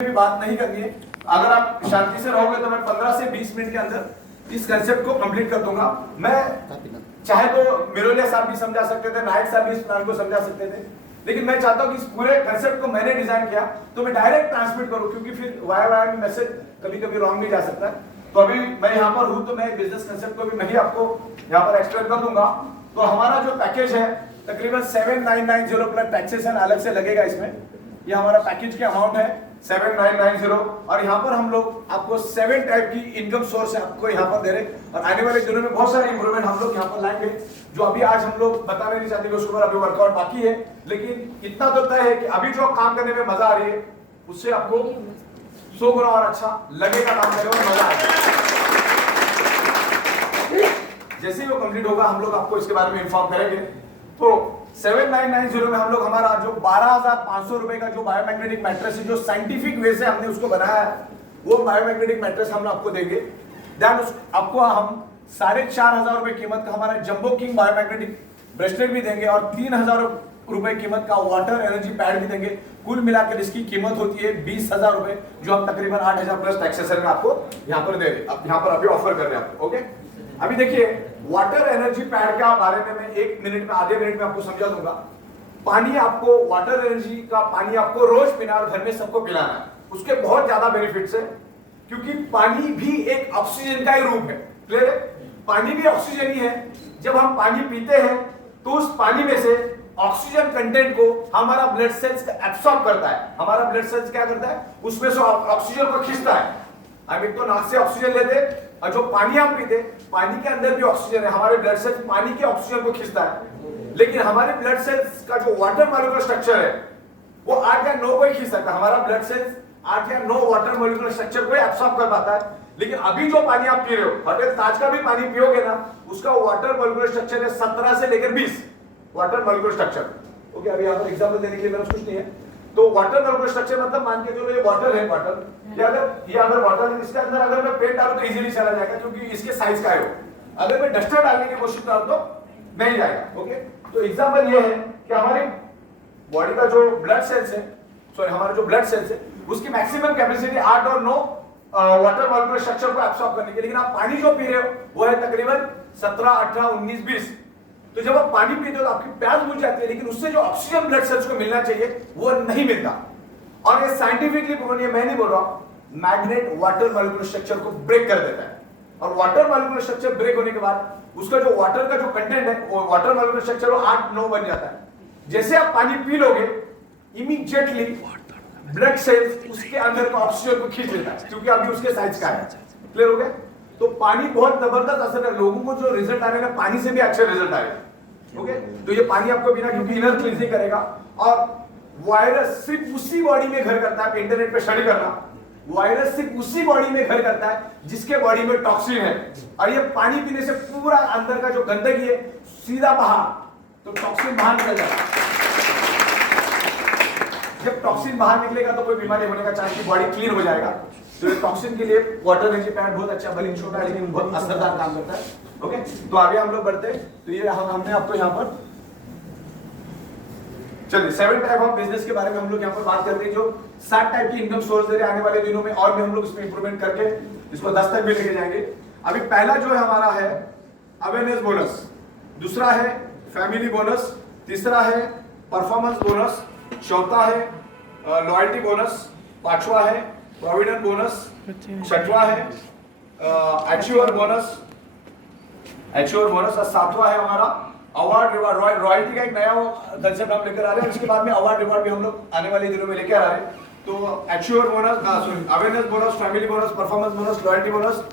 भी बात नहीं करनी है। अगर आप शांति से रहोगे तो मैं 15 से 20 मिनट के अंदर इस कंसेप्ट को कंप्लीट कर दूंगा। मैं चाहे तो मिरोलिया साहब भी समझा सकते थे, नायक साहब भी इस प्लान को समझा सकते थे, लेकिन मैं चाहता हूं कि इस पूरे कंसेप्ट को मैंने डिजाइन किया तो मैं डायरेक्ट ट्रांसमिट करूं, क्योंकि फिर वायर वायर में मैसेज कभी कभी रॉन्ग भी जा सकता है। तो अभी मैं यहाँ पर हूँ तो मैं बिजनेस कंसेप्ट को भी मैं ही आपको यहाँ पर एक्सप्लेन कर दूंगा। तो हमारा जो पैकेज है तकरीबन 7990 प्लस टैक्सेशन अलग से लगेगा इसमें। ये हमारा पैकेज के अमाउंट है 7990 और यहाँ पर हम लोग आपको 7 टाइप की इनकम सोर्स है आपको यहाँ पर दे रहे और आने वाले दिनों में बहुत सारे इंप्रूवमेंट हम लोग यहाँ पर लाएंगे जो अभी आज हम लोग बताने नहीं चाहते, उसके ऊपर अभी वर्कआउट बाकी है। लेकिन इतना तो तय है कि अभी जो काम करने में मजा आ रही है उससे आपको 100 गुना और अच्छा लगेगा काम करने में, मजा आएगा। जैसे ही वो कंप्लीट होगा हम लोग आपको इसके बारे में इन्फॉर्म करेंगे। तो 7990 में हम लोग हमारा जो 12,500 रुपए का जो बायोमैग्नेटिक मैट्रेस है, जो साइंटिफिक वे से हमने उसको बनाया है, वो बायोमैग्नेटिक मैट्रेस हम आपको देंगे। देन आपको हम 4,500 रुपए कीमत का हमारा जंबो किंग बायोमैग्नेटिक ब्रेसलेट भी देंगे और 3,000 रुपए कीमत का वाटर एनर्जी पैड भी देंगे। कुल मिलाकर इसकी कीमत होती है 20,000 रुपए, जो हम तकरीबन 8,000 प्लस टैक्सेशन में आपको यहाँ पर दे रहे हैं, यहाँ पर अभी ऑफर कर रहे हैं आपको। ओके, अभी देखिए वाटर एनर्जी पैड के बारे में मैं 1 मिनट में, आधे मिनट में आपको समझा दूंगा। पानी आपको, वाटर एनर्जी का पानी आपको रोज पीना और घर में सबको पिलाना है। उसके बहुत ज्यादा बेनिफिट्स है, क्योंकि पानी भी एक ऑक्सीजन का ही रूप है। क्लियर है? पानी भी ऑक्सीजन ही है। जब हम पानी पीते हैं तो उस पानी में से ऑक्सीजन कंटेंट को हमारा ब्लड सेल्स एब्सॉर्ब करता है। हमारा ब्लड सेल्स क्या करता है, उसमें से ऑक्सीजन को खींचता है। हम एक तो नाक से ऑक्सीजन लेते और जो पानी हम पीते, पानी के अंदर भी ऑक्सीजन है। हमारे ब्लड सेल्स पानी के ऑक्सीजन को खींचता है, लेकिन हमारे ब्लड सेल्स का जो वाटर मॉलिक्यूलर स्ट्रक्चर है वो 8 या 9 को ही खींच सकता है। हमारा ब्लड सेल्स 8 या 9 वाटर मॉलिक्यूलर स्ट्रक्चर को एब्सॉर्ब कर पाता है। लेकिन अभी जो पानी आप पी रहे हो, होटल ताज का भी पानी पियोगे ना, उसका वाटर मॉलिक्यूलर स्ट्रक्चर है 17 से लेकर 20 वाटर मॉलिक्यूलर स्ट्रक्चर। ओके, अभी यहाँ पर एग्जांपल देने के लिए मेरा कुछ नहीं है। तो वाटर मॉलिक्यूलर स्ट्रक्चर मतलब मान के चलो ये वाटर है, वाटर ये अगर वाटर है, इसके अंदर अगर मैं पेन डालूं तो इजीली चला जाएगा, क्योंकि इसके साइज का है वो। अगर मैं डस्टर डालने की कोशिश करूं तो नहीं जाएगा। ओके, तो एग्जांपल ये है कि हमारी बॉडी का जो ब्लड सेल्स है, सॉरी हमारा जो ब्लड सेल्स है, उसकी मैक्सिमम कैपेसिटी 8 और 9 वाटर मॉलिक्यूलर स्ट्रक्चर को एब्सॉर्ब करने की। लेकिन आप पानी जो पी रहे हो वो है तकरीबन 17, 18, 19, 20। तो जब आप पानी पीते हो तो आपकी प्यास बुझ जाती है, लेकिन उससे जो ऑक्सीजन ब्लड सेल्स को मिलना चाहिए वो नहीं मिलता। और ये साइंटिफिकली प्रूवन, ये मैं नहीं बोल रहा हूं, मैग्नेट वाटर मॉलिक्यूलर स्ट्रक्चर को ब्रेक कर देता है। और वाटर मॉलिक्यूलर स्ट्रक्चर ब्रेक होने के बाद उसका जो वाटर का जो कंटेंट है, वो वाटर मॉलिक्यूलर स्ट्रक्चर वो 8, 9 बन जाता है। जैसे आप पानी पी लोगे, इमीडिएटली ब्लड सेल्स उसके अंदर का ऑक्सीजन को खींच लेता है, क्योंकि अभी उसके साइज का है। क्लियर हो गया? तो पानी बहुत जबरदस्त असर है। लोगों को जो रिजल्ट आ रहे हैं, पानी से भी अच्छे रिजल्ट आ रहे हैं। ओके, तो ये पानी आपको बिना, क्योंकि इनर क्लींजिंग करेगा। और वायरस सिर्फ उसी बॉडी में घर करता है, इंटरनेट पे स्टडी करना, वायरस सिर्फ उसी बॉडी में घर करता है जिसके बॉडी में टॉक्सिन है। और ये पानी पीने से पूरा अंदर का जो गंदगी है सीधा बाहर, तो टॉक्सिन बाहर निकल जाएगा। जब टॉक्सिन बाहर निकलेगा तो कोई बीमारी होने का चांस, बॉडी क्लीन हो जाएगा। तो ये टॉक्सिन के लिए वाटर एनर्जी पैड बहुत अच्छा, भले छोटा है लेकिन बहुत असरदार काम करता है। ओके, तो आगे हम लोग बढ़ते हैं। तो ये हमने आपको यहाँ पर, चलिए 7 टाइप ऑफ बिजनेस के बारे में हम लोग यहाँ पर बात कर रहे हैं, जो 7 टाइप की इनकम सोर्स दे रहे हैं। आने वाले दिनों में और भी हम लोग इसमें इंप्रूवमेंट करके इसको 10 तक भी लेके जाएंगे। अभी पहला जो है हमारा है अवेयरनेस बोनस, दूसरा है फैमिली बोनस, तीसरा है परफॉर्मेंस बोनस, चौथा है लॉयल्टी बोनस, पांचवा है प्रोविडेंट बोनस, छठवा है एच्योर बोनस, और सातवां है हमारा अवार्ड रिवार्ड। रॉयल्टी का एक नया कंसेप्ट हम लेकर आ रहे हैं, इसके बाद में अवार्ड रिवार्ड भी हम लोग आने वाले दिनों में लेकर आ रहे हैं। तो assure bonus, awareness bonus, family bonus, performance bonus, loyalty bonus,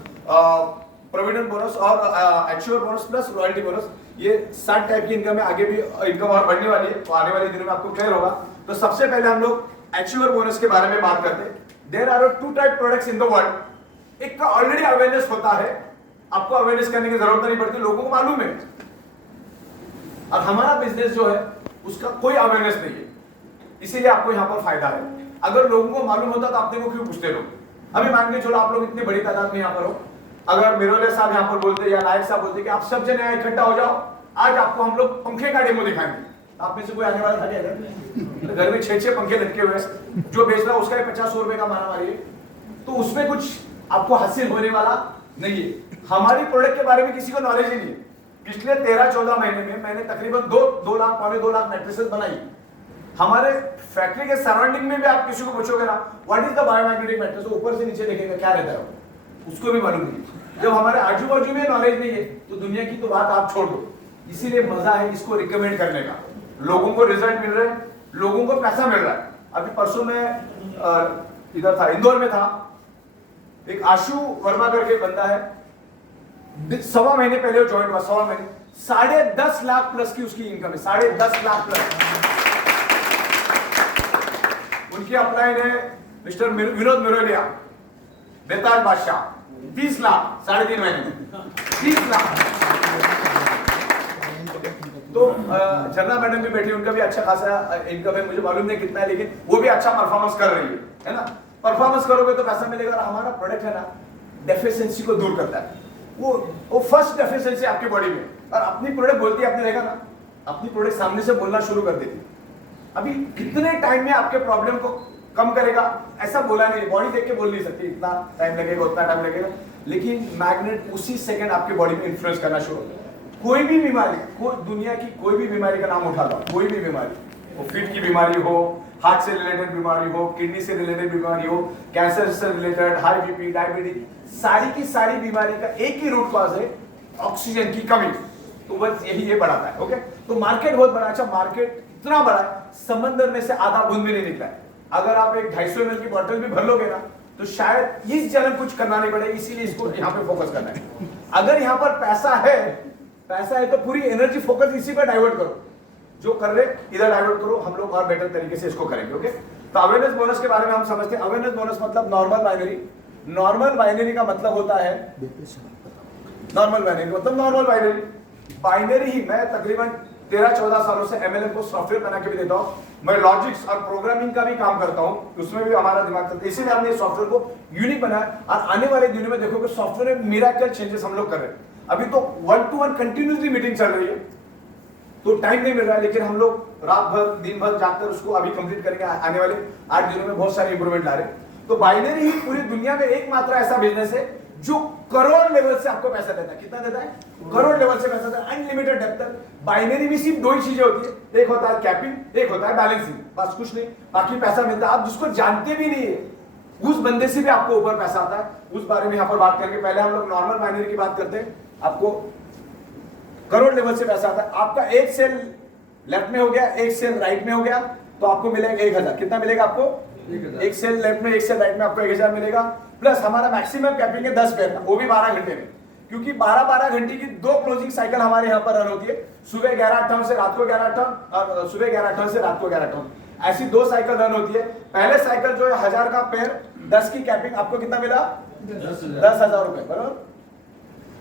provident bonus और assure bonus plus royalty bonus, ये 7 टाइप की इनकम है। आगे भी इनकम और बढ़ने वाली है, तो आने वाले दिनों में आपको क्लियर होगा। तो सबसे पहले हम लोग एच्योर बोनस के बारे में बात करते हैं। There are 2 type products in the world. एक का ऑलरेडी अवेयरनेस होता है, आपको अवेयरनेस करने की जरूरत नहीं पड़ती, लोगों को मालूम है। और हमारा बिजनेस जो है उसका कोई अवेयरनेस नहीं है, इसीलिए आपको यहाँ पर फायदा है। अगर लोगों को मालूम होता तो आपने को क्यों पूछते लोग? अभी मान के चलो आप लोग इतनी बड़ी तादाद में यहाँ पर हो, अगर मिरोलिया साहब यहाँ पर बोलते या नायक साहब बोलते कि आप सब जने यहाँ इकट्ठा हो जाओ, आज आपको हम लोग पंखे का डेमो दिखाएंगे, आप में से कोई आने वाला था क्या इधर? घर में 6-6 पंखे लटके हुए हैं, जो बेच रहा है उसका 50-100 रुपए का मारा मारी है, तो उसमें कुछ आपको हासिल होने वाला नहीं है। हमारी प्रोडक्ट के बारे में किसी को नॉलेज ही नहीं है। पिछले 13-14 महीने में मैंने तकरीबन 2 लाख, पौने 2 लाख मैट्रेसेस बनाई। हमारे फैक्ट्री के सराउंडिंग में भी आप किसी को पूछोगे ना what is the biomagnetic mattress, ऊपर से नीचे देखेगा क्या रहता है, उसको भी मालूम नहीं। जब हमारे आजू बाजू में नॉलेज नहीं है तो दुनिया की तो बात आप छोड़ दो। इसीलिए मजा है इसको रिकमेंड करने का। लोगों को रिजल्ट मिल रहे हैं, लोगों को पैसा मिल रहा है। अभी परसों में इधर था, इंदौर में था, एक आशु वर्मा करके बंदा है, 1.25 महीने पहले वो ज्वाइन हुआ, 1.25 महीने, 10.5 लाख प्लस की उसकी इनकम है, 10.5 लाख प्लस। उनकी अपलाइन है मिस्टर विनोद मिरोलिया, बेताज बादशाह, 30 लाख 3.5 महीने में, 30 लाख। तो झरना मैडम भी बैठी, उनका भी अच्छा खासा इनकम है, मुझे मालूम नहीं कितना है, लेकिन वो भी अच्छा परफॉर्मेंस कर रही है ना। परफॉर्मेंस करोगे तो पैसा मिलेगा। और हमारा प्रोडक्ट है ना, डेफिशिएंसी को दूर करता है। वो फर्स्ट डेफिशिएंसी आपकी बॉडी में, और अपनी प्रोडक्ट बोलती है, आपने देखा ना, अपनी प्रोडक्ट सामने से बोलना शुरू कर देती। अभी कितने टाइम में आपके प्रॉब्लम को कम करेगा ऐसा बोला नहीं, बॉडी देख के बोल नहीं सकती इतना टाइम लगेगा उतना टाइम लगेगा, लेकिन मैग्नेट उसी सेकंड आपके बॉडी में इन्फ्लुएंस करना शुरू होता है। कोई भी बीमारी, दुनिया की कोई भी बीमारी का नाम उठा लो, कोई भी बीमारी, वो फीट की बीमारी हो, हार्ट से रिलेटेड बीमारी हो, किडनी से रिलेटेड बीमारी हो, कैंसर से रिलेटेड, हाई बीपी, डायबिटीज, सारी की सारी बीमारी का एक ही रूट कॉज है ऑक्सीजन की कमी। तो बस यही ये बढ़ाता है। ओके, तो मार्केट बहुत बड़ा। अच्छा, मार्केट इतना बड़ा है, समंदर में से आधा बूंद भी नहीं निकला है। अगर आप एक 250 ml की बोतल भी भर लोगे ना तो शायद इस जन्म कुछ करना नहीं पड़ेगा। इसीलिए इसको यहाँ पे फोकस करना है। अगर यहाँ पर पैसा है तो पूरी एनर्जी फोकस इसी पर डाइवर्ट करो, जो कर रहे इधर डाइवर्ट करो, हम लोग और बेटर तरीके से इसको करेंगे। ओके, तो अवेयरनेस बोनस के बारे में हम समझते हैं। अवेयरनेस बोनस मतलब नॉर्मल बाइनरी। नॉर्मल बाइनरी का मतलब होता है, नॉर्मल बाइनरी मतलब नॉर्मल बाइनरी, बाइनरी ही। मैं तकरीबन 13-14 सालों से MLM को सॉफ्टवेयर बना के भी देता हूँ। मैं लॉजिक्स और प्रोग्रामिंग का भी काम करता हूँ, उसमें भी हमारा दिमाग चलता है। इसीलिए हमने इस सॉफ्टवेयर को यूनिक बनाया। और आने वाले दिनों में देखोगे सॉफ्टवेयर में मिरेकल चेंजेस हम लोग कर रहे हैं। अभी तो 1-to-1 कंटिन्यूसली मीटिंग चल रही है, तो टाइम नहीं मिल रहा है, लेकिन हम लोग रात भर दिन भर जाकर उसको अभी कंप्लीट करेंगे। आने वाले 8 दिनों में बहुत सारे इंप्रूवमेंट ला रहे हैं। तो बाइनरी ही पूरी दुनिया में एकमात्र ऐसा बिजनेस है जो करोड़ लेवल से आपको पैसा देता है। कितना देता है? करोड़ लेवल से पैसा देता है, अनलिमिटेड डेप्थ तक। बाइनरी में सिर्फ 2 ही चीजें होती है, एक होता है कैपिंग, एक होता है बैलेंसिंग, बस कुछ नहीं, बाकी पैसा मिलता है। आप जिसको जानते भी नहीं है उस बंदे से भी आपको ऊपर पैसा आता है। उस बारे में यहाँ पर बात करके पहले हम लोग नॉर्मल बाइनरी की बात करते हैं। आपको करोड़ लेवल से पैसा आता है। आपका एक सेल लेफ्ट में हो गया, एक सेल राइट में हो गया, तो आपको मिलेगा 1000। कितना मिलेगा आपको? 1000। एक सेल लेफ्ट में, एक सेल राइट में, आपको 1000 मिलेगा। प्लस हमारा मैक्सिमम कैपिंग है 10 पेयर का, वो भी 12 घंटे में, क्योंकि 12-12 घंटे की 2 क्लोजिंग साइकिल हमारे यहाँ पर रन होती है। सुबह 11 टर्न से रात को 11 टर्न, और सुबह 11 टर्न से रात को 11 टर्न, ऐसी 2 साइकिल रन होती है। पहले साइकिल जो है 1000 का पेयर, 10 की कैपिंग, आपको कितना मिला? 10,000 रुपए, बराबर।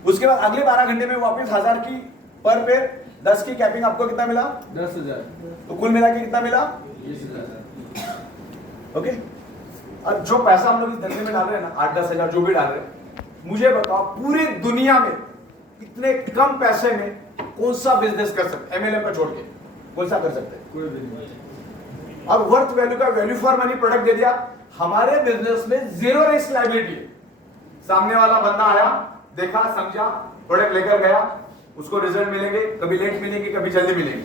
उसके बाद अगले 12 घंटे में वापस 1000 की पर पेयर, 10 की कैपिंग, आपको कितना मिला? 10,000। तो कुल मिला के कितना मिला? 20,000। ओके, और जो पैसा हम लोग इस धंधे में डाल रहे हैं ना, 8-10 हजार जो भी डाल रहे हैं, मुझे बताओ पूरी दुनिया में इतने कम पैसे में कौन सा बिजनेस कर सकते? MLM का छोड़ के कौन सा कर सकते हैं? कोई भी। और वर्थ वैल्यू का वैल्यू फॉर मनी प्रोडक्ट दे दिया। हमारे बिजनेस में 0 रिस्क लायबिलिटी। सामने वाला बंदा आया, देखा, समझा, प्रोडक्ट लेकर गया, उसको रिजल्ट मिलेंगे, कभी लेट मिलेंगे, कभी जल्दी मिलेंगे।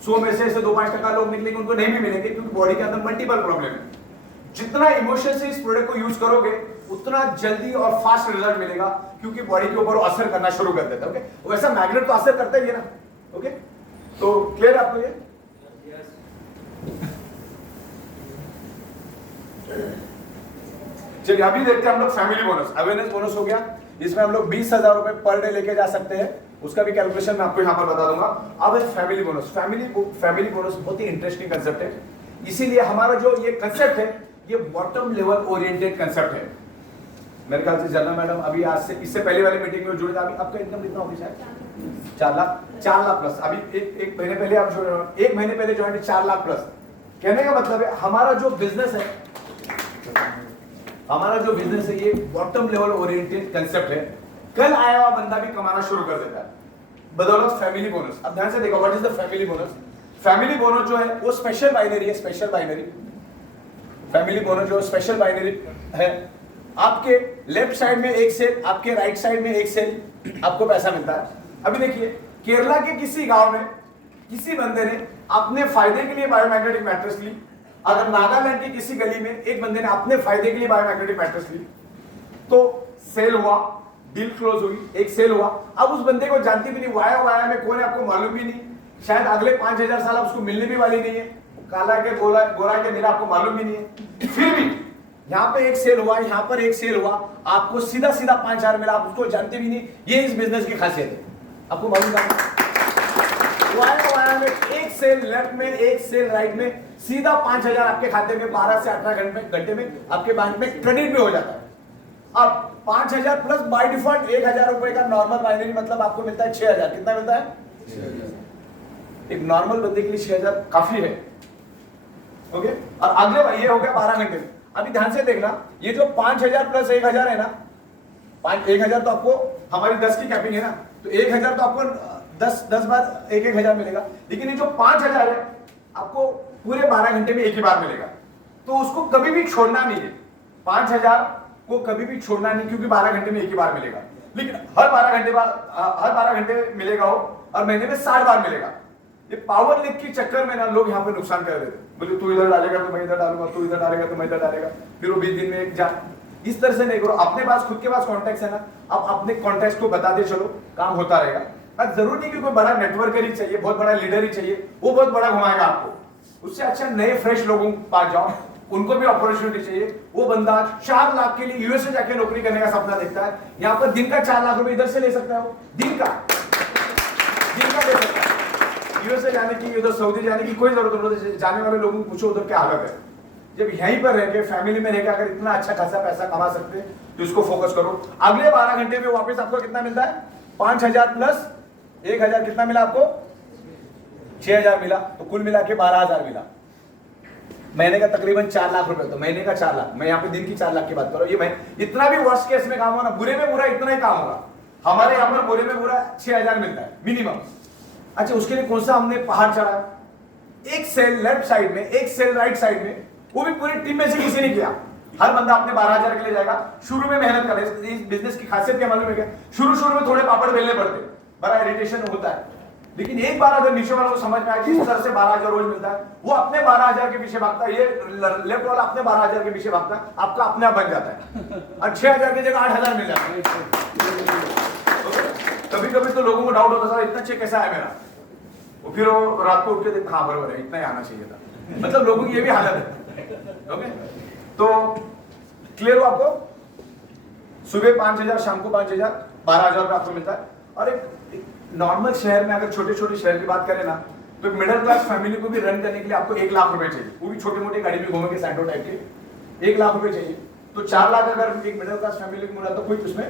100 में से 2-5% लोग निकलेंगे, उनको नहीं भी मिलेंगे, क्योंकि बॉडी के अंदर मल्टीपल प्रॉब्लम है। जितना इमोशन से इस प्रोडक्ट को यूज करोगे उतना जल्दी और फास्ट रिजल्ट मिलेगा, क्योंकि बॉडी के ऊपर वो असर करना शुरू कर देता है। ओके, वैसा मैग्नेट तो असर करता ही है ना। ओके, तो क्लियर आपको ये? चलिए अभी देखते हैं हम लोग फैमिली बोनस। अवेयरनेस बोनस हो गया, इसमें हम लोग 20,000 रुपए पर डे लेके जा सकते हैं। उसका भी कैलकुलेशन मैं आपको यहाँ पर बता दूंगा। अब है फैमिली बोनस। फैमिली बोनस बहुत ही इंटरेस्टिंग कंसेप्ट है, इसीलिए हमारा जो ये कंसेप्ट है ये बॉटम लेवल ओरिएंटेड कंसेप्ट है। मेरे ख्याल से जर्ना मैडम अभी आज से, इससे पहले वाली मीटिंग में जुड़े थे। अभी आपका इनकम कितना होगी? शायद 4 लाख प्लस। अभी एक महीने पहले आप जो 1 महीने पहले ज्वाइन 4 लाख प्लस। कहने का मतलब है हमारा जो बिजनेस है ये बॉटम लेवल ओरिएंटेड कंसेप्ट है। कल आया हुआ बंदा भी कमाना शुरू कर देता है बदौलत फैमिली बोनस। अब ध्यान से देखो, what is the family bonus? Family bonus जो है वो स्पेशल बाइनरी है, स्पेशल बाइनरी। फैमिली बोनस जो स्पेशल बाइनरी है, आपके लेफ्ट साइड में एक सेल, आपके राइट साइड में एक सेल आपको पैसा मिलता है। अभी देखिए केरला के किसी गांव में किसी बंदे ने अपने फायदे के लिए बायोमैग्नेटिक मैट्रेस ली, अगर नागालैंड की किसी गली में एक बंदे ने अपने फायदे के लिए बायोमैग्नेटिक मैट्रेस ली, तो सेल हुआ, डील क्लोज हुई, एक सेल हुआ। अब उस बंदे को जानती भी नहीं, वाया में कौन है आपको मालूम भी नहीं, शायद अगले 5000 साल उसको मिलने भी वाली नहीं है, काला के गोरा के नीला आपको मालूम भी नहीं है। फिर भी यहाँ पे एक सेल हुआ, यहाँ पर एक सेल हुआ, आपको सीधा 5000 मिला, आप उसको जानते भी नहीं। ये इस बिजनेस की खासियत है, आपको मालूम है। वाया में एक सेल लेफ्ट में, एक सेल राइट में, सीधा 5000 आपके खाते में 12 से 18 घंटे में आपके बैंक में क्रेडिट भी हो जाता है। अब 5000 प्लस बाय डिफॉल्ट 1000 रुपए का नॉर्मल बाइनरी मतलब आपको मिलता है 6000। कितना मिलता है? 6000। एक नॉर्मल बंदे के लिए 6000 काफी है। ओके, और अगले ये हो गया 12 घंटे में। अभी ध्यान से देखना, ये जो 5000 प्लस 1000 है ना, 1000 तो आपको हमारी 10 की कैपिंग है ना, तो 1000 तो आपको 10 बार 1000 मिलेगा। लेकिन ये जो 5000 है आपको पूरे 12 घंटे में एक ही बार मिलेगा, तो उसको कभी भी छोड़ना नहीं है। 5000 को कभी भी छोड़ना नहीं, क्योंकि 12 घंटे में एक ही बार मिलेगा। लेकिन हर 12 घंटे मिलेगा हो, और महीने में 60 बार मिलेगा। ये पावर लिक के चक्कर में ना लोग यहाँ पे नुकसान कर देते, बोले तू इधर डालेगा तो मैं इधर डालूंगा, तू इधर डालेगा तो मैं इधर डालेगा, फिर वो 20 दिन में एक जा। इस तरह से नहीं करो। अपने पास खुद के पास कॉन्टेक्ट है ना, आप अपने कॉन्टेक्ट को बताते चलो, काम होता रहेगा। अब जरूरी नहीं कि कोई बड़ा नेटवर्कर ही चाहिए, बहुत बड़ा लीडर ही चाहिए, वो बहुत बड़ा घुमाएगा आपको। उससे अच्छा नए फ्रेश लोगों के पास जाओ, उनको भी अपॉर्चुनिटी चाहिए। वो बंदा 4 लाख के लिए यूएसए जाके नौकरी करने का सपना देखता है, यहाँ पर दिन का 4 लाख रुपए इधर से ले सकता है, वो दिन का ले सकता है। यूएसए जाने की, उधर सऊदी जाने की कोई जरूरत नहीं। जाने वाले लोगों को पूछो उधर क्या हालत है। जब यहीं पर रह के फैमिली में रह के अगर इतना अच्छा खासा पैसा कमा सकते हैं तो इसको फोकस करो। अगले 12 घंटे में वापस आपको कितना मिलता है? 5000 प्लस 1000 कितना मिला आपको? 6000 मिला, तो कुल मिला के 12000 मिला। महीने का तकरीबन 4 लाख रुपए, तो महीने का 4 लाख। मैं यहाँ पे दिन की 4 लाख की बात कर रहा हूँ। ये मैं इतना भी वर्स्ट केस में काम होगा ना, बुरे में बुरा इतना ही काम होगा। हमारे यहाँ पर बुरे में बुरा 6000 मिलता है मिनिमम। अच्छा, उसके लिए कौन सा हमने पहाड़ चढ़ा? एक सेल लेफ्ट साइड में, एक सेल राइट साइड में, वो भी पूरी टीम में से किसी ने किया। हर बंदा अपने 12000 के लिए जाएगा। शुरू में मेहनत करे। इस बिजनेस की खासियत क्या मालूम है क्या? शुरू में थोड़े पापड़ बेलने पड़ते, बड़ा इरिटेशन होता है, लेकिन एक बार अगर नीचे वालों को समझ में आए कि इस तरह से 12000 रोज मिलता है, वो अपने 12000 के पीछे भागता है, ये लेफ्ट वाला अपने 12000 के पीछे भागता है, आपका अपने आप बन जाता है, और 6000 की जगह 8000 मिल जाता है। कभी कभी तो लोगों को डाउट होता है इतना चेक कैसा है मेरा, वो फिर वो रात को उठ के देखते, हाँ बराबर है, इतना ही आना चाहिए था। मतलब लोगों की ये भी हालत है। ओके, तो क्लियर हो आपको? सुबह 5000, शाम को 5000, 12000 रुपये आपको मिलता है। और एक नॉर्मल शहर में अगर छोटे छोटे शहर की बात करें ना, तो मिडिल क्लास फैमिली को भी रन करने के लिए आपको 1 लाख रुपए चाहिए, वो भी छोटे मोटे गाड़ी में घूमेंगे सैंडो टाइप के। 1 लाख रुपए चाहिए, तो 4 लाख अगर एक मिडिल क्लास फैमिली को मिला तो कोई उसमें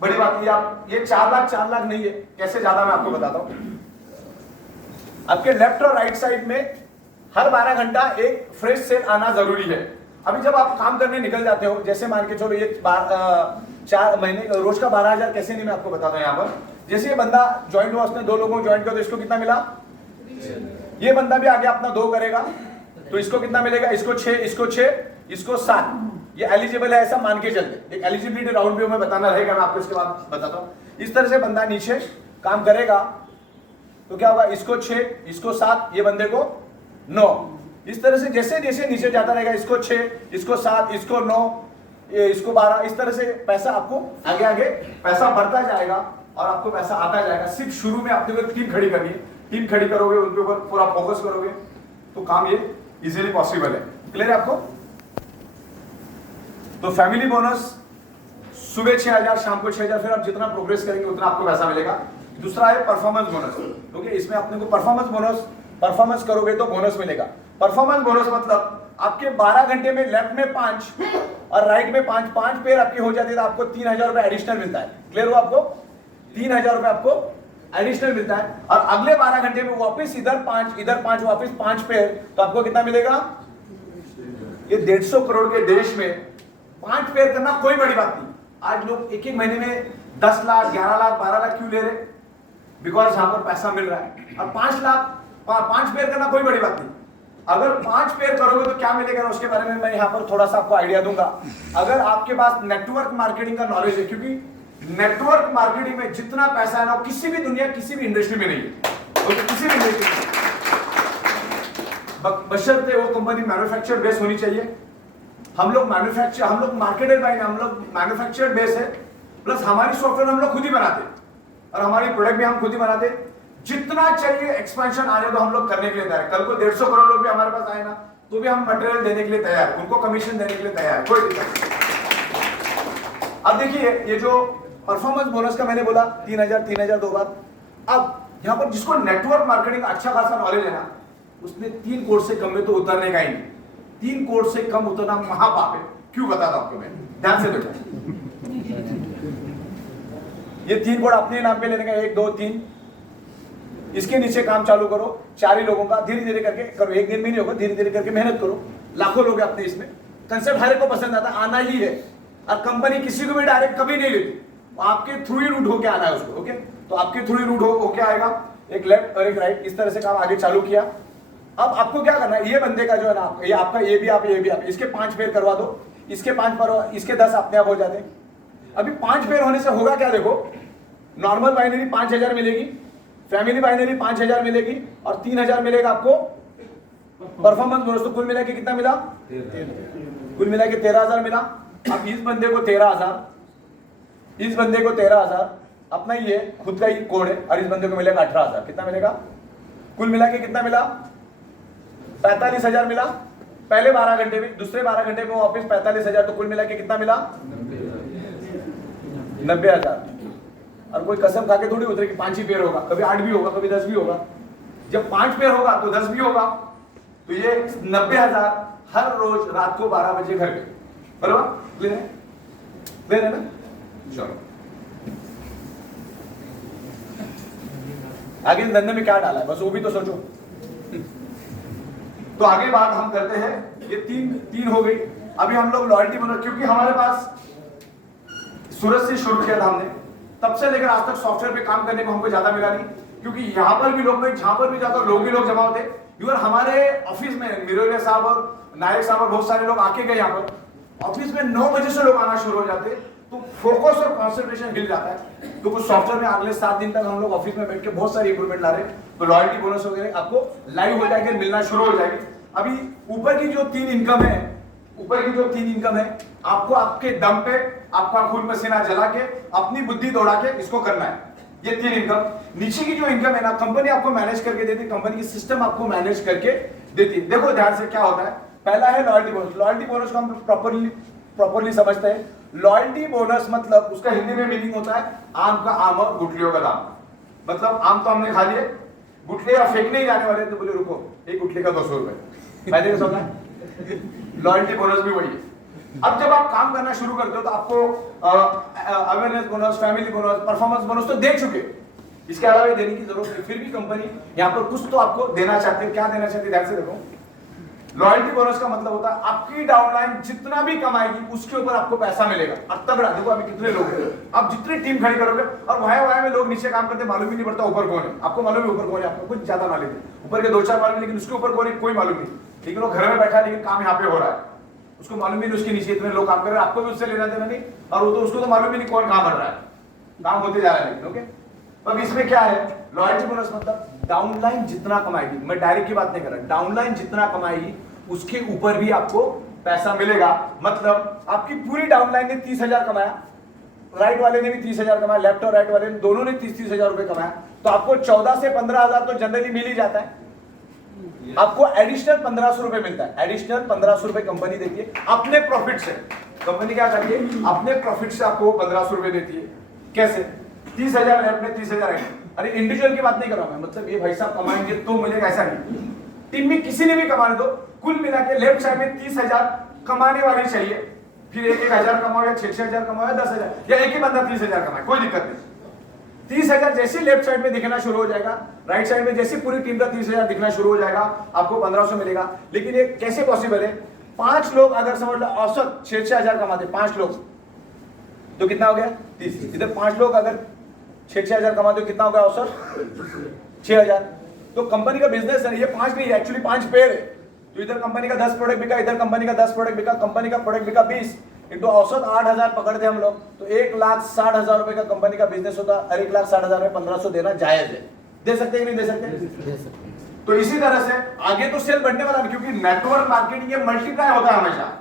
बड़ी बात नहीं। आप ये 4 लाख नहीं है, कैसे ज्यादा मैं आपको बताता हूँ। आपके लेफ्ट और राइट साइड में हर 12 घंटा एक फ्रेश सेल आना जरूरी है। अभी जब आप काम करने निकल जाते हो, जैसे मान के चलो ये 4 महीने रोज का 12000 कैसे नहीं, मैं आपको बताता हूँ। यहाँ पर जैसे ये बंदा ज्वाइंट हुआ, उसने 2 लोगों को ज्वाइंट किया, तो इसको कितना मिला? ये बंदा भी आगे अपना 2 करेगा तो इसको कितना मिलेगा? इसको 6, इसको 6, इसको 7। ये एलिजिबल है ऐसा मान के चलते। एक एलिजिबिलिटी राउंड भी मैं बताना रहेगा, मैं आपको इसके बाद बताता हूँ। इस तरह से बंदा नीचे काम करेगा तो क्या होगा? इसको 6, इसको 7, ये बंदे को 9। इस तरह से जैसे जैसे नीचे जाता रहेगा, इसको 6, इसको 7, इसको 9, इसको 12, इस तरह से पैसा आपको आगे आगे पैसा बढ़ता जाएगा और आपको पैसा आता जाएगा। सिर्फ शुरू में आपने को टीम खड़ी करनी है, टीम खड़ी करोगे, उनके ऊपर पूरा फोकस करोगे तो काम ये इजीली पॉसिबल है। क्लियर है आपको? तो फैमिली बोनस सुबह 6000, शाम को 6000, फिर आप जितना प्रोग्रेस करेंगे उतना आपको पैसा मिलेगा। दूसरा है परफॉर्मेंस बोनस। ओके, इसमें अपने को परफॉर्मेंस करोगे तो बोनस मिलेगा। परफॉर्मेंस बोनस मतलब आपके 12 घंटे में लेफ्ट में 5 और राइट में 5 पेयर आपकी हो जाती है, तो आपको 3000 रुपए एडिशनल मिलता है। क्लियर हो आपको? 3000 रुपए आपको एडिशनल मिलता है। और अगले 12 घंटे में वापस इधर 5 वापस 5 पेयर, तो आपको कितना मिलेगा? ये 150 करोड़ के देश में 5 पेयर करना कोई बड़ी बात नहीं। आज लोग एक महीने में 10 लाख, 11 लाख, 12 लाख क्यों ले रहे? बिकॉज यहां पर पैसा मिल रहा है। और 5 लाख 5 पेयर करना कोई बड़ी बात नहीं। अगर 5 पेयर करोगे तो क्या मिलेगा उसके बारे में मैं यहाँ पर थोड़ा सा आपको आइडिया दूंगा। अगर आपके पास नेटवर्क मार्केटिंग का नॉलेज है, क्योंकि नेटवर्क मार्केटिंग में जितना पैसा है ना किसी भी दुनिया किसी भी इंडस्ट्री में नहीं है, तो किसी भी इंडस्ट्री में बशर्ते वो कंपनी मैन्युफैक्चर बेस होनी चाहिए। हम लोग मार्केटेड बाय, हम लोग मैन्युफैक्चर्ड बेस है, प्लस हमारी सॉफ्टवेयर हम लोग खुद ही बनाते और हमारी प्रोडक्ट भी हम खुद ही बनाते। जितना चाहिए एक्सपेंशन आने तो हम लोग करने के लिए तैयार है। कल को 150 करोड़ लोग भी हमारे पास आए ना तो भी हम मटेरियल देने के लिए तैयार है, उनको कमीशन देने के लिए तैयार है, कोई दिक्कत नहीं। अब देखिए ये जो परफॉर्मेंस बोनस का मैंने बोला 3000 दो बार। अब यहाँ पर जिसको नेटवर्क मार्केटिंग अच्छा खासा नॉलेज है ना उसने 3 कोर्स से कम में तो उतरने का ही नहीं। 3 कोर्स से कम उतरना महापाप है। क्यों बताता हूं आपको मैं, ध्यान से देखो। ये 3 कोड अपने नाम पे लेने का, 1 2 3। इसके नीचे काम चालू करो, 4 ही लोगों का, धीरे धीरे करके करो। एक दिन में नहीं होगा, धीरे धीरे करके मेहनत करो। लाखों लोग अपने इसमें कंसेप्ट हर एक को पसंद आता, आना ही है। और कंपनी किसी को भी डायरेक्ट कभी नहीं लेती, आपके थ्रू ही रूट होके आना है उसको। ओके, तो आपके थ्रू ही रूट होके आएगा, एक लेफ्ट और एक राइट, इस तरह से काम आगे चालू किया। अब आपको क्या करना है, ये बंदे का जो है ना, ये आपका ये भी आप इसके 5 पेयर करवा दो, इसके 5 पर, इसके 10 अपने आप हो जाते हैं। अभी 5 पेयर होने से होगा क्या, देखो नॉर्मल बाइनरी 5000 मिलेगी, फैमिली बाइनरी 5000 मिलेगी और 3000 मिलेगा आपको परफॉर्मेंस बोनस। तो कुल मिला के कितना मिला, कुल मिला के 13000 मिला। अब इस बंदे को 13000, इस बंदे को 13000, अपना ही है, खुद का ही कोड है, और इस बंदे को मिलेगा 18000। कितना मिलेगा, कुल मिला के कितना मिला, 45000 मिला पहले 12 घंटे में, दूसरे 12 घंटे में वापस 45000। तो कुल मिला के कितना मिला, 90000। और कोई कसम खा के थोड़ी उतरेगी 5 ही पेयर होगा, कभी 8 भी होगा, कभी 10 भी होगा। जब 5 पेयर होगा तो 10 भी होगा, तो ये 90000 हर रोज रात को 12 बजे घर पे। बराबर ले रहे ना, चलो आगे इस धंधे में क्या डाला है बस वो भी तो सोचो। तो आगे बात हम करते हैं, ये तीन हो गई। अभी हम लोग लॉयल्टी बोनस, क्योंकि हमारे पास सूरत से शुरू किया था हमने, तब से लेकर आज तक सॉफ्टवेयर पे काम करने को हमको ज्यादा मिला नहीं, क्योंकि यहाँ पर भी लोग, जहां पर भी जाता लोग ही लोग जमा होते। इवन हमारे ऑफिस में मिरोलिया साहब और नायक साहब और बहुत सारे लोग आके गए। यहाँ पर ऑफिस में 9 बजे से लोग आना शुरू हो जाते, तो फोकस और कॉन्सेंट्रेशन हिल जाता है। तो कुछ सॉफ्टवेयर में अगले 7 दिन तक हम लोग ऑफिस में बैठ के बहुत सारी इंप्रूवमेंट ला रहे हैं। तो लॉयल्टी बोनस वगैरह आपको लाइव हो जाएगा, मिलना शुरू हो जाएगी। अभी ऊपर की जो 3 इनकम है, आपको आपके दम पे, आपका खून पसीना जला के, अपनी बुद्धि दौड़ा के इसको करना है। ये 3 इनकम। नीचे की जो इनकम है ना, कंपनी आपको मैनेज करके देती, कंपनी की सिस्टम आपको मैनेज करके देती। देखो ध्यान से क्या होता है। पहला है लॉयल्टी बोनस। लॉयल्टी बोनस को हम प्रॉपर्ली समझते हैं। लॉयल्टी बोनस मतलब उसका हिंदी में मीनिंग होता है आम का आम और गुठलियों का दाम। मतलब आम तो हमने खा लिए, गुठलियां फेंकने ही जाने वाले, तो बोले रुको, एक गुठली का 200 रुपए मैंने तो समझा। लॉयल्टी बोनस भी वही है। अब जब आप काम करना शुरू करते हो तो आपको awareness bonus, family bonus, performance bonus तो दे चुके, इसके अलावा देने की जरूरत नहीं। फिर भी कंपनी यहाँ पर कुछ तो आपको देना चाहती है। क्या देना चाहती है, ध्यान से देखो। लॉयल्टी बोनस का मतलब होता है आपकी डाउनलाइन जितना भी कमाएगी उसके ऊपर आपको पैसा मिलेगा। अब तगड़ा देखो, अभी कितने लोग हैं, आप जितनी टीम खड़ी करोगे, और वहां में लोग नीचे काम करते मालूम ही नहीं पड़ता ऊपर कौन है। आपको मालूम है ऊपर कौन है, आपको कुछ ज्यादा नॉलेज है, ऊपर के 2-4 मालूम, लेकिन उसके ऊपर कौन है कोई मालूम नहीं। लेकिन वो घर में बैठा है, लेकिन काम यहाँ पे हो रहा है, उसको मालूम ही नहीं उसके नीचे इतने लोग काम कर रहे हैं, आपको भी उससे लेना देना नहीं, और वो तो उसको तो मालूम ही नहीं कौन काम कर रहा है, काम होते जा रहा है। लेकिन ओके, अब इसमें क्या है, लॉयल्टी बोनस मतलब डाउनलाइन जितना कमाएगी, मैं डायरेक्ट की बात नहीं कर रहा, डाउनलाइन जितना कमाएगी उसके ऊपर भी आपको पैसा मिलेगा। मतलब आपकी पूरी डाउनलाइन ने 30,000 कमाया, राइट वाले ने भी 30,000 कमाया, लेफ्ट और राइट वाले ने दोनों ने 30,000 रुपए कमाया, तो आपको 14 से 15,000 तो जनरली मिल ही जाता है। आपको एडिशनल 1500 रुपए मिलता है। एडिशनल 1500 रुपए कंपनी देती है अपने प्रॉफिट से। कंपनी क्या करती है, अपने प्रॉफिट से आपको 1500 रुपए देती है। कैसे, 30,000 लेफ्ट में, 30,000 राइट। अरे इंडिविजुअल की बात नहीं कर रहा मैं, मतलब ये भाई साहब कमाएंगे तो मिलेगा ऐसा नहीं, टीम में किसी ने भी कमाने दो। कुल मिला के लेफ्ट साइड में 30,000 कमाने वाले चाहिए, फिर 1,000 कमाओ या 6,000 कमाओ या 10,000, या एक ही बंदा 30,000 कमाए, कोई दिक्कत नहीं। 30,000 जैसे लेफ्ट साइड में दिखना शुरू हो जाएगा, राइट साइड में जैसे पूरी टीम का 30,000 दिखना शुरू हो जाएगा, आपको 1500 मिलेगा। लेकिन ये कैसे पॉसिबल है, 5 लोग अगर समझ लो औसत 6,000 कमाते, 5 लोग तो कितना हो गया 30। इधर 5 लोग अगर 6,000 कमाते हो कितना हो गया औसत 6,000। तो कंपनी का बिजनेस है, ये 5 नहीं है, एक्चुअली 5 पेयर है। तो इधर कंपनी का 10 प्रोडक्ट बिका, इधर कंपनी का 10 प्रोडक्ट बिका, कंपनी का प्रोडक्ट बिका 20 इंटू औसत 8,000 पकड़ते हम लोग, तो 1,60,000 रुपए का कंपनी का बिजनेस होता। और 1,60,000 में 1,500 देना जायज है। दे सकते हैं कि नहीं दे सकते? तो इसी तरह से आगे तो सेल बढ़ने वाला है, क्योंकि नेटवर्क मार्केटिंग ये मल्टीप्लाई होता है हमेशा।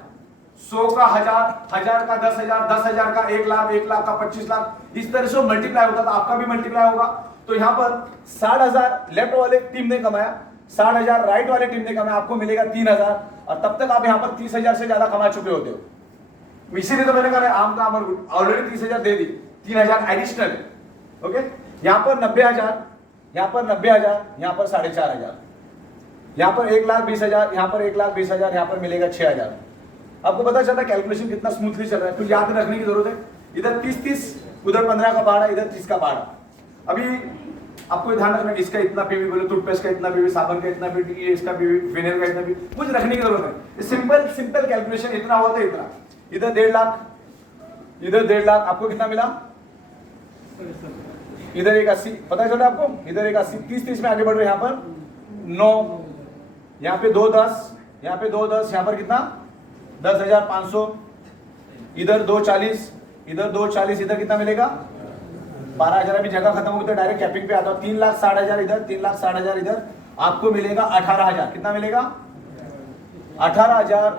100 का 1000, 1000 का 10,000, 10,000 का 1 लाख, 1 लाख का 25 लाख, इस तरह से मल्टीप्लाई होता था। आपका भी मल्टीप्लाई होगा। तो यहाँ पर 60,000 लेफ्ट वाले टीम ने कमाया, 60,000 राइट वाले टीम ने कमाया, आपको मिलेगा 3,000। और तब तक आप यहाँ पर 30,000 से ज्यादा कमा चुके होते हो। इसीलिए तो मैंने कहा आम का अमर ऑलरेडी 30,000 दे दी, 3,000 एडिशनल है। ओके, यहाँ पर 90,000, यहाँ पर 90,000, यहाँ पर 4,500, यहाँ पर 1,20,000, यहाँ पर 1,20,000, यहाँ पर मिलेगा 6,000। आपको पता चलता है कैलकुलेशन कितना स्मूथली चल रहा है। तो याद रखने की जरूरत है, इधर 30-30, उधर 15 का भाड़ा, इधर 30 का भाड़ा। अभी आपको ध्यान रखना, इसका इतना पीवी बोले, टूथपेस्ट का इतना पीवी, साबुन का इतना पीवी, इसका पीवी, फिनेल का इतना पीवी, कुछ रखने की जरूरत है। सिंपल सिंपल कैलकुलेशन, इतना हुआ था इतना, इधर 1.5 लाख, इधर 1.5 लाख, आपको कितना मिला? इधर एक 80, पता चला आपको? इधर एक 80, 30-30 में आगे बढ़ रहे। यहाँ पर 9, यहाँ पे 2,10, यहाँ पे 2,10, यहाँ पर कितना? 10,500, इधर 2,40, इधर 2,40, इधर कितना मिलेगा? 12,000। अभी जगह खत्म होगी तो डायरेक्ट कैपिंग पे आता हूँ। 3,60,000 इधर, 3,60,000 इधर, आपको मिलेगा 18,000। कितना मिलेगा? 18,000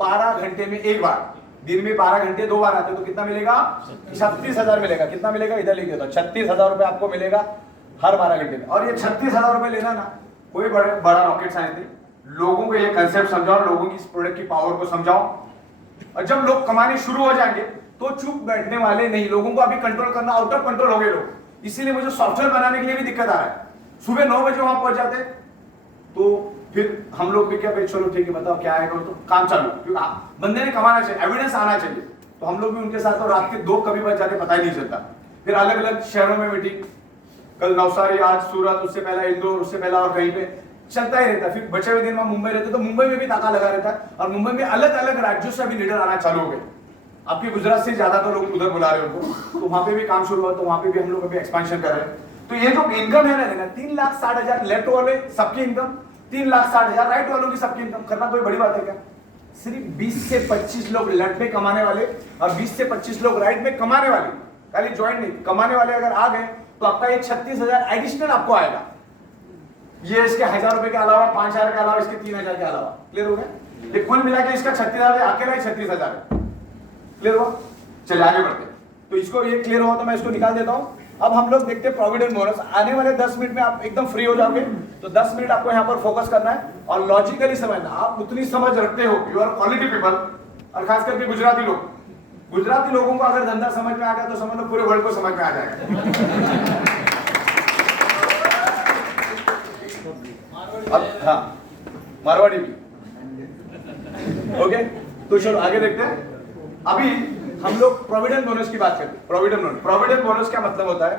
12 घंटे में एक बार, दिन में 12 घंटे 2 बार आते, तो कितना मिलेगा? 36,000 मिलेगा। कितना मिलेगा? इधर लिख देता हूं, 36,000 रुपए आपको मिलेगा हर 12 घंटे में। और ये 36,000 रुपए लेना ना कोई बड़ा रॉकेट साइंस नहीं। लोगों को ये कंसेप्ट समझाओ, लोगों की इस प्रोडक्ट की पावर को समझाओ, और जब लोग कमाने शुरू हो जाएंगे तो चुप बैठने वाले नहीं। लोगों को अभी कंट्रोल करना, आउट ऑफ कंट्रोल हो गए लोग। इसीलिए मुझे सॉफ्टवेयर बनाने के लिए भी दिक्कत आ रहा है। सुबह 9 बजे वहां पहुंच जाते, तो फिर हम लोग भी क्या भाई चलो ठीक है बताओ क्या आएगा, तो काम चालू, क्योंकि बंदे ने कमाना चाहिए, एविडेंस आना चाहिए। तो हम लोग भी उनके साथ, तो रात के 2 कभी बज जाते पता ही नहीं चलता। फिर अलग अलग शहरों में मीटिंग, कल नवसारी, आज सूरत, उससे पहला इंदौर, उससे पहला और कहीं पे चलता ही रहता है। फिर बचे हुए दिन में मुंबई रहते, तो मुंबई में भी ताका लगा रहता है। और मुंबई में अलग अलग राज्यों से अभी लीडर आना चालू हो गए। आपके गुजरात से ज्यादा तो लोग उधर बुला रहे हैं उनको, तो वहां पे भी काम शुरू हुआ, तो वहां पे भी हम लोग अभी एक्सपेंशन कर रहे हैं। तो ये जो इनकम है ना, 3,60,000 लेफ्ट वाले सबकी इनकम, 3,60,000 राइट वालों की सबकी इनकम, करना कोई बड़ी बात है क्या? सिर्फ 20 से 25 लोग लेफ्ट में कमाने वाले और 20 से 25 लोग राइट में कमाने वाले, खाली ज्वाइंट नहीं, कमाने वाले अगर आ गए तो आपका ये 36,000 एडिशनल आपको आएगा। ये इसके 1,000 रुपए के अलावा, 5,000 के अलावा, इसके 3,000 के अलावा। क्लियर हो गया? ये कुल मिला के इसका 36,000 अकेला ही 36,000 है। क्लियर हुआ? चलिए आगे बढ़ते हैं। तो इसको ये क्लियर हुआ तो मैं इसको निकाल देता हूं। अब हम लोग देखते हैं प्रोविडेंट बोनस। आने वाले 10 मिनट में आप एकदम फ्री हो जाओगे, तो 10 मिनट आपको यहाँ पर फोकस करना है और लॉजिकली समझना। आप उतनी समझ रखते हो, यू आर क्वालिटी पीपल, और खास करके गुजराती लोग। गुजराती लोगों को अगर धंधा समझ में आ गया तो समझ लो पूरे वर्ल्ड को समझ में आ जाएगा। हाँ, मारवाड़ी भी। ओके, तो चलो आगे देखते हैं। अभी हम लोग प्रोविडेंट बोनस की बात करते हैं। प्रोविडेंट बोनस क्या मतलब होता है?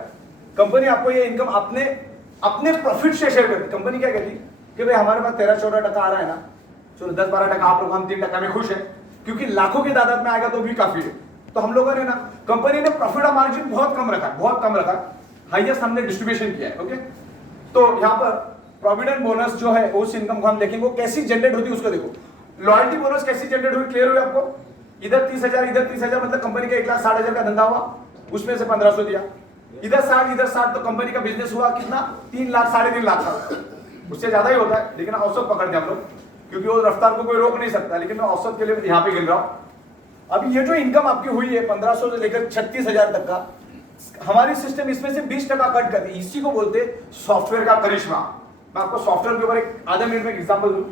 कंपनी आपको ये इनकम अपने प्रॉफिट से शेयर करती। कंपनी क्या कहती कि भाई हमारे पास 13-14% आ रहा है ना, चलो 10-12% आप लोग, हम 3% में खुश है, क्योंकि लाखों की तादाद में आएगा तो भी काफी है। तो हम लोगों ने ना, कंपनी ने प्रॉफिट और मार्जिन बहुत कम रखा, हाईएस्ट हमने डिस्ट्रीब्यूशन किया है। ओके, तो यहाँ पर प्रोविडेंट बोनस जो है उस इनकम को हम देखेंगे कैसी जनरेट होती है, उसको देखो। लॉयल्टी बोनस कैसी जनरेट हुई, क्लियर हुई आपको? इधर 30,000, इधर 30,000, मतलब कंपनी का 1,60,000 का धंधा हुआ, उसमें से 1,500 दिया। इधर 60, इधर 60, तो कंपनी का बिजनेस हुआ कितना? 3 लाख, 3.5 लाख का। उससे ज्यादा ही होता है, लेकिन औसत पकड़ते हम लोग, क्योंकि वो रफ्तार को कोई रोक नहीं सकता। लेकिन मैं औसत के लिए यहाँ पे गिन रहा हूं। अभी ये जो इनकम आपकी हुई है 1,500 से लेकर 36,000 तक का, हमारी सिस्टम इसमें से 20% कट करती है। इसी को बोलते सॉफ्टवेयर का करिश्मा। मैं आपको सॉफ्टवेयर के ऊपर एक आधा मिनट में एग्जांपल दूं।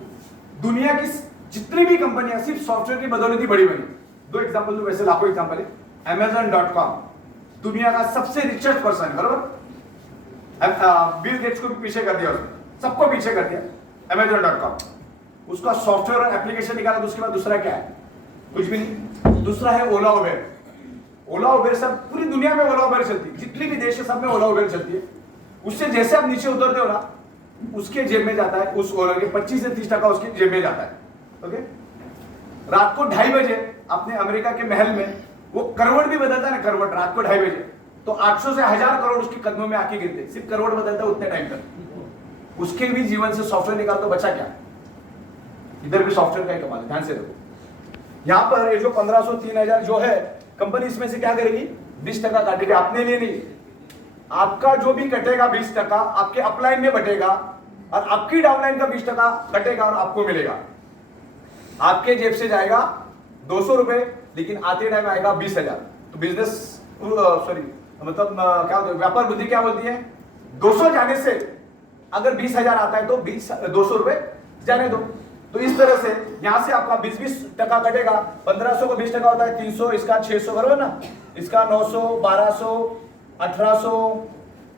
दुनिया की जितनी भी कंपनियां सिर्फ सॉफ्टवेयर की बदौलत ही बड़ी बनी। 2 एग्जांपल दूं, वैसे लाखों एग्जांपल है। Amazon.com दुनिया का सबसे रिचेस्ट पर्सन, बराबर? बिल गेट्स को भी पीछे कर दिया, उसने सबको पीछे कर दिया। Amazon.com उसका सॉफ्टवेयर और एप्लीकेशन निकाला, तो उसके बाद दूसरा क्या है? कुछ भी नहीं। दूसरा है ओला उबेर। ओला उबेर सब पूरी दुनिया में ओला उबेर चलती है, जितनी भी देश है सब में ओला उबेर चलती है। उससे जैसे आप नीचे उतरते हो ना, उसके जेब में जाता है, उस ओला के 25 से 30% उसके जेब में जाता है। ओके, रात को 2:30 बजे अपने अमेरिका के महल में वो करवट भी बदलता है ना, करवट रात को 2:30 बजे, तो 800 से 1000 करोड़ उसके कदमों में आके गिरते। सिर्फ करवट बदलता है उतने टाइम तक। उसके भी जीवन से सॉफ्टवेयर निकाल तो बचा क्या? इधर भी सॉफ्टवेयर का ही कमाल है, ध्यान से देखो। यहां पर ये जो 1500 3000 जो है, कंपनी इसमें से क्या करेगी? 20% काटेगी, अपने लिए नहीं। आपका जो भी कटेगा 20% आपके अपलाइन में बटेगा और आपकी डाउनलाइन का 20% कटेगा और आपको मिलेगा। आपके जेब से जाएगा 200 रुपए, लेकिन आते टाइम आएगा 20,000। तो बिजनेस सॉरी मतलब क्या होता है, व्यापार बुद्धि क्या बोलती है? 200 जाने से अगर 20,000 आता है तो 200 रुपए जाने दो। तो इस तरह से यहां से आपका 20% कटेगा। 1500 को 20% होता है 300, इसका 600 बराबर ना, इसका 900, 1200, 1800,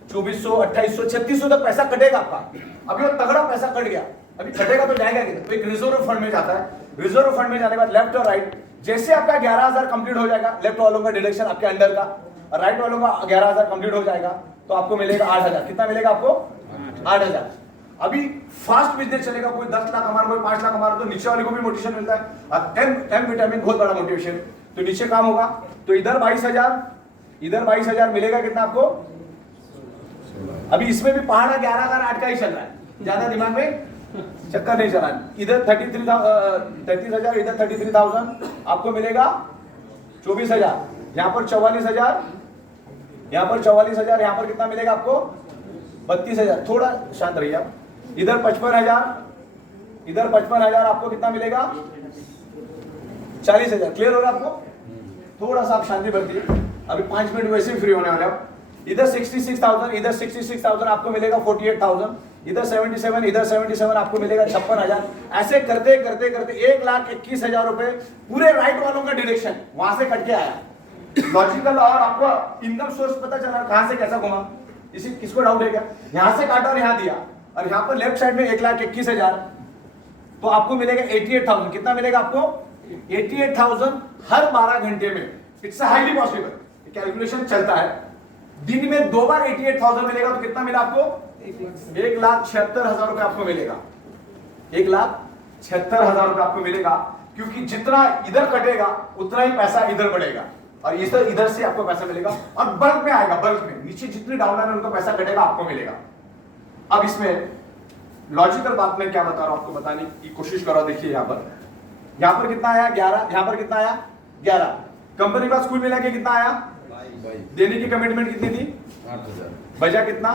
2400, 2800, 3600 तक पैसा कटेगा आपका। अभी वो तगड़ा पैसा कट गया, अभी कटेगा तो जाएगा किधर? तो एक रिजर्व फंड में जाता है। रिजर्व फंड में जाने के बाद लेफ्ट और राइट, जैसे आपका 11,000 कंप्लीट हो जाएगा, लेफ्ट वालों का डिडक्शन आपके अंडर का, और राइट वालों का 11,000 कंप्लीट हो जाएगा तो आपको मिलेगा 8,000। कितना मिलेगा आपको? 8,000। अभी फास्ट बिजनेस चलेगा, कोई 10 लाख हमारा, कोई 5 लाख हमारा, तो नीचे वाले को भी मोटिवेशन मिलता है। अब एम विटामिन बहुत बड़ा मोटिवेशन, तो नीचे काम होगा। तो इधर 22,000, इधर 22,000 मिलेगा कितना आपको? अभी इसमें भी पहाड़ा 11,008 का ही चल रहा है, ज्यादा दिमाग में चक्कर नहीं चला। इधर 33,000, इधर 33,000 आपको मिलेगा 24,000, यहाँ पर 44,000, यहाँ पर 44,000, यहाँ पर कितना मिलेगा आपको? 32,000। थोड़ा शांत रहिए आप। इधर 55,000, इधर 55,000 आपको कितना मिलेगा? 40,000। क्लियर हो रहा है आपको? थोड़ा सा आप शांति बरतिए, अभी 5 मिनट वैसे ही फ्री होने वाले आप। इधर 66,000, इधर 66,000 आपको मिलेगा 48,000, इधर 77, इधर 77 आपको मिलेगा 56,000। ऐसे करते करते करते 1,21,000 रुपए पूरे राइट वालों का डिरेक्शन वहां से कट के आया। लॉजिकल। और आपको इनकम सोर्स पता चला कहां से कैसा घुमा? इसी किसको डाउट है क्या? यहां से काटा और यहां दिया, और यहां पर लेफ्ट साइड में 1,21,000, तो आपको मिलेगा 88,000। कितना मिलेगा आपको? 88,000 हर 12 घंटे में। इट्स हाईली पॉसिबल, कैलकुलेशन चलता है। दिन में 2 बार 88,000 मिलेगा तो कितना मिला आपको? 1,76,000 रुपए आपको मिलेगा। 1,76,000 रुपए आपको मिलेगा, क्योंकि जितना इधर कटेगा उतना ही पैसा इधर बढ़ेगा, और इधर से आपको पैसा मिलेगा और बल्क में आएगा। बल्क में नीचे जितनी डाउनलाइन है उनका पैसा कटेगा, आपको मिलेगा। अब इसमें लॉजिकल बात मैं क्या बता रहा हूं आपको बताने की कोशिश करो। देखिए यहाँ पर कितना आया? 11। यहाँ पर कितना आया? 11। कंपनी का स्कूल मिला के कितना आया? देने की कमिटमेंट कितनी थी? 8,000। बचा कितना?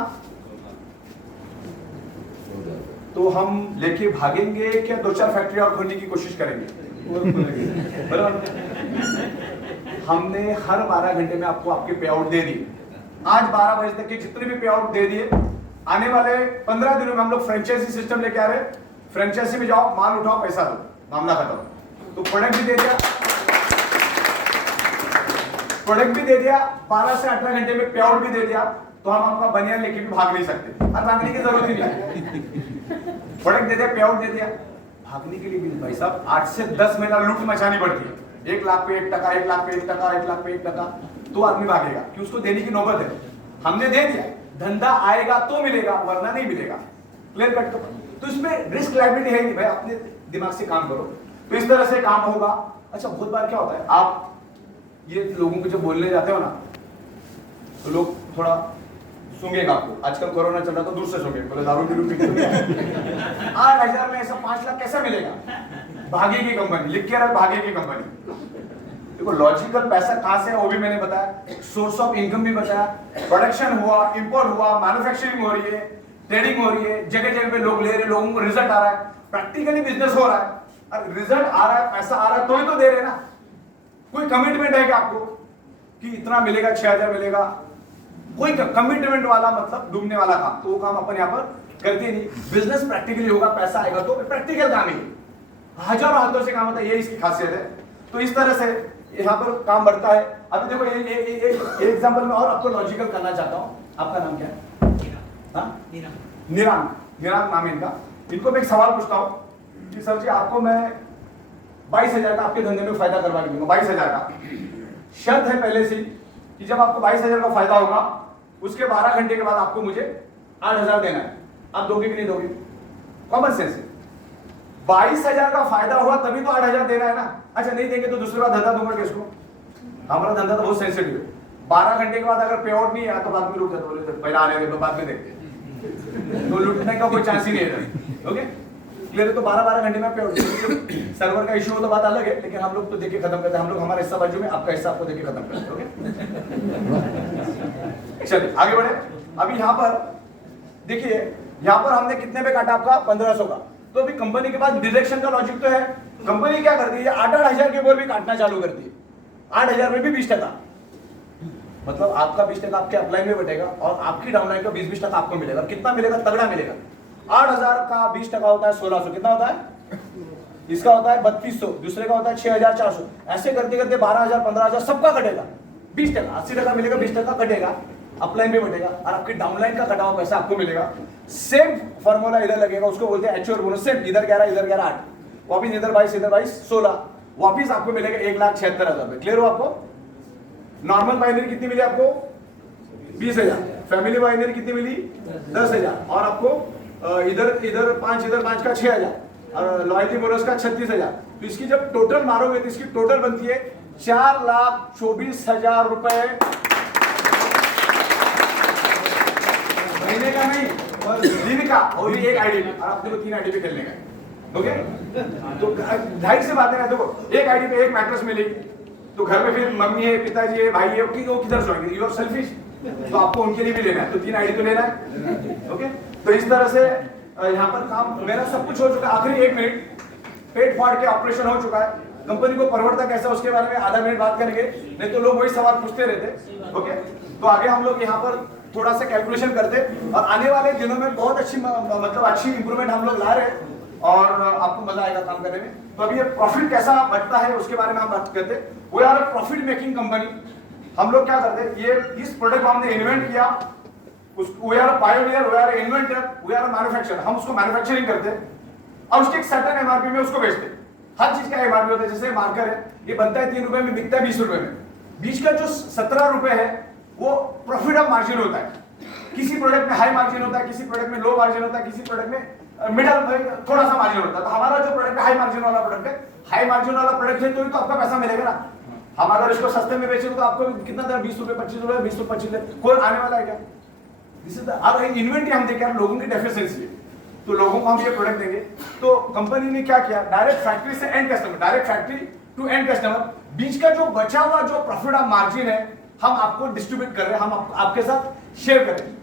तो हम लेके भागेंगे क्या 2-4 फैक्ट्री और खोलने की कोशिश करेंगे? बराबर। हमने हर 12 घंटे में आपको आपके पे आउट दे दिए। आज 12 बजे तक के जितने भी पे आउट दे दिए, आने वाले 15 दिनों में हम लोग फ्रेंचाइजी सिस्टम लेके आ रहे हैं। फ्रेंचाइजी में जाओ, माल उठाओ, पैसा दो, मामला खत्म। तो प्रोडक्ट भी दे दिया, 12 से 18 घंटे में पे आउट भी दे दिया, तो हम आपका बनियान लेके भी भाग नहीं सकते। और भागने की जरूरत ही नहीं। प्रोडक्ट दे दिया, पे आउट दे दिया, भागने के लिए भी भाई साहब 8 से 10 महीना लूट मचानी पड़ती है। 1 लाख पे 1%, 1 लाख पे 1%, 1 लाख पे 1%, तो आदमी भागेगा कि उसको देने की नौबत है। हमने दे दिया, धंधा आएगा तो मिलेगा, वरना नहीं मिलेगा। Clear cut. तो इसमें रिस्क लायबिलिटी है कि भाई अपने दिमाग से काम करो, तो इस तरह से काम होगा। अच्छा, बहुत बार क्या होता है, आप ये लोगों को जब बोलने जाते हो ना, तो लोग थोड़ा सूंघेगा आपको। आजकल कोरोना चल रहा तो दूर से सूंघे, बोले दारू की रूपी 8,000 में ऐसा 5 लाख कैसा मिलेगा? भागेगी कंपनी, लिख के रख, भागेगी कंपनी। देखो लॉजिकल पैसा कहां से है वो भी मैंने बताया, सोर्स ऑफ इनकम भी बताया। प्रोडक्शन हुआ, इंपोर्ट हुआ, मैन्युफैक्चरिंग हो रही है, ट्रेडिंग हो रही है, जगह जगह पे लोग ले रहे, लोगों को रिजल्ट आ रहा है, प्रैक्टिकली बिजनेस हो रहा है। और रिजल्ट आ रहा है, पैसा आ रहा है, तो ही तो दे रहे ना। कोई कमिटमेंट है क्या आपको कि इतना मिलेगा, 6,000 मिलेगा? कोई कमिटमेंट वाला मतलब डूबने वाला काम, तो वो काम अपन यहाँ पर करते नहीं। बिजनेस प्रैक्टिकली होगा, पैसा आएगा तो प्रैक्टिकल काम ही, हजारों हाथों से काम होता है, ये इसकी खासियत है। तो इस तरह से यहाँ पर काम बढ़ता है। अभी देखो ये एग्जांपल में और आपको लॉजिकल करना चाहता हूँ। आपका नाम क्या है? निरांग नाम है इनका। इनको मैं एक सवाल पूछता हूँ कि सर जी आपको मैं 22,000 का आपके धंधे में फायदा करवा के दूंगा। 22,000 का शर्त है पहले से कि जब आपको 22,000 का फायदा होगा उसके 12 घंटे के बाद आपको मुझे 8,000 देना है। आप दोगे कि नहीं दोगे? कॉमन सेंस है। 22,000 का फायदा हुआ तभी तो 8,000 देना है ना। अच्छा नहीं देंगे तो दूसरी बार धंधा दूंगा किसको? हमारा धंधा तो बहुत सेंसिटिव है। 12 घंटे के बाद अगर पे आउट नहीं आया तो बाद में रुक जाते, बोले तो पहले आने दे, बाद में देखते। तो लूटने का कोई चांस ही नहीं है। ओके क्लियर है? तो 12-12 घंटे में पे सर्वर का इशू हो तो बात अलग है, लेकिन हम लोग तो देके खत्म करते हैं। हम लोग हमारा हिस्सा बाजू में, आपका हिस्सा आपको देके खत्म करते हैं। ओके चलिए आगे बढ़े। अभी यहाँ पर देखिए, यहाँ पर हमने कितने पे काटा आपका 1500 का। तो अभी कंपनी के पास डिडक्शन का लॉजिक तो है। कंपनी क्या करती है, 8-8 हजार के ऊपर भी काटना चालू करती है। 8 हजार में भी 20%, मतलब आपका 20% आपके अपलाइन में बटेगा और आपकी डाउनलाइन का 20-20% आपको मिलेगा। कितना मिलेगा? तगड़ा मिलेगा। 8000 का 20% होता है 1600। कितना होता है? इसका होता है 3200, दूसरे का होता है 6400। ऐसे करते करते 12000 15000 सबका कटेगा। 20%, 80% मिलेगा, 20% कटेगा, अपलाइन में बटेगा और आपकी डाउनलाइन का कटा हुआ पैसा आपको मिलेगा। सेम फॉर्मूला इधर लगेगा, उसको बोलते हैं एचओआर बोनस। सेम इधर 11 इधर 11 8, वापिस इधर 22 16, वापिस आपको मिलेगा 1,76,000 रुपए। क्लियर हो आपको? नॉर्मल बाइनरी कितनी मिली आपको? 20,000। फैमिली बाइनरी कितनी मिली? 10,000। और आपको इधर 5 का 6,000 और लॉयल्टी बोनस का 36,000। तो इसकी जब टोटल मारोगे तो इसकी टोटल बनती है 4,24,000 रुपए महीने का नहीं, दिन का। और भी एक आईडी पे, और आपने को 3 आईडी पे खेलने का। ओके तो ढाई से बातें ना, देखो एक आईडी पे एक मैट्रेस मिलेगी तो घर में फिर मम्मी है, पिताजी है, भाई है, वो किधर सोएंगे? यू आर सेल्फिश, तो आपको उनके लिए भी लेना है, तो 3 आईडी तो लेना है। ओके तो इस तरह से यहाँ पर काम मेरा सब कुछ हो चुका है। आखिरी 1 मिनट, पेट फाड़ के ऑपरेशन हो चुका है। कंपनी को परवड़ता कैसा उसके बारे में आधा मिनट बात करेंगे, नहीं तो लोग वही सवाल पूछते रहते। ओके तो आगे हम लोग यहाँ पर थोड़ा सा कैलकुलेशन करते और आने वाले दिनों में बहुत अच्छी मतलब अच्छी इंप्रूवमेंट हम लोग ला रहे हैं और आपको मजा आएगा काम करने में। तो अभी ये प्रॉफिट कैसा बढ़ता है उसके बारे में हम बात करते हैं। वो यार प्रॉफिट मेकिंग कंपनी। हम लोग क्या करते हैं, ये इस प्रोडक्ट को हमने इन्वेंट किया, we are pioneer, we are inventor, we are manufacturer. हम उसको मैन्युफैक्चरिंग करते हैं और उसके एक सर्टेन एमआरपी में उसको बेचते हैं। हर चीज का एमआरपी होता है। जैसे मार्कर है, ये बनता है 3 रुपए में, बिकता है 20 रुपए में। बीच का जो 17 रुपए है वो प्रॉफिट ऑफ मार्जिन होता है। किसी प्रोडक्ट में हाई मार्जिन होता है, किसी प्रोडक्ट में लो मार्जिन होता है, किसी प्रोडक्ट में मिडल थोड़ा सा मार्जिन होता है। तो हमारा जो प्रोडक्ट है हाई मार्जिन वाला प्रोडक्ट है, हाई मार्जिन वाला प्रोडक्ट है तो आपका पैसा मिलेगा ना। हम अगर इसको सस्ते में बेचेंगे तो आपको कितना देगा? 20 रुपए 25 रुपए 20 रुपए 25, कोई आने वाला है क्या? दिस इज अब इन्वेंटरी हम देखें लोगों की डेफिशिएंसी है, तो लोगों को हम ये प्रोडक्ट देंगे। तो कंपनी ने क्या किया, डायरेक्ट फैक्ट्री से end customer, direct factory to end customer, बीच का जो बचा हुआ जो प्रॉफिट ऑफ मार्जिन है हम आपको डिस्ट्रीब्यूट कर रहे हैं, हम आपके साथ शेयर करें।